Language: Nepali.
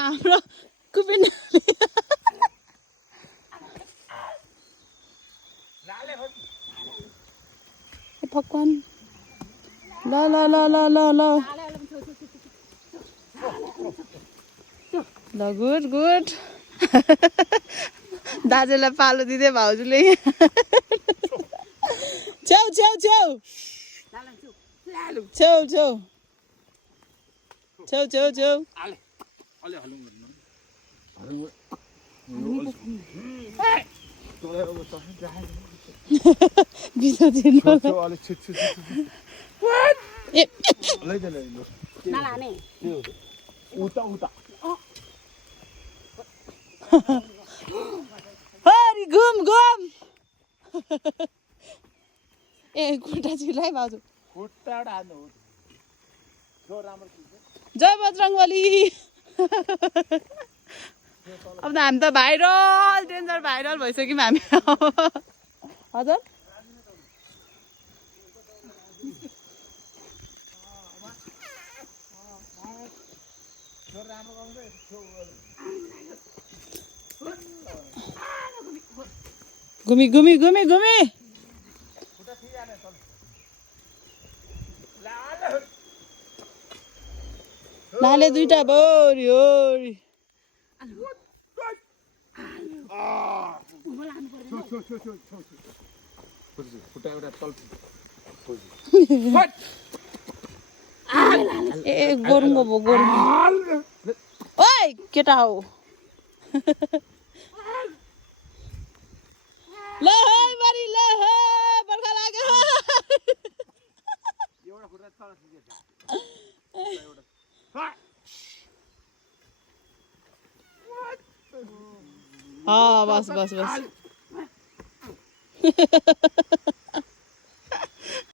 हाम्रो कुपिन भगवान ल ल ल ल ल ल ल गुड गुड दाजुलाई पालो दिँदै भाउजूले छेउ छेउ छेउ छेउ छेउ छेउ छेउ छेउ बिजो दिनु हरि घुम घुम ए खुट्टा छिर्लाई भाउजू जय बजरङ्गबली अब त हामी त भाइरल डेन्जर भाइरल भइसक्यौँ हामी हजुर घुमी घुमी घुमी घुमी लाले दुईटा बोरी होरी ए गोरुङ्गो भो गोरुङ्गो ओइ केटा हो ल है बरी ल है बर्खा लाग्यो बस बस बस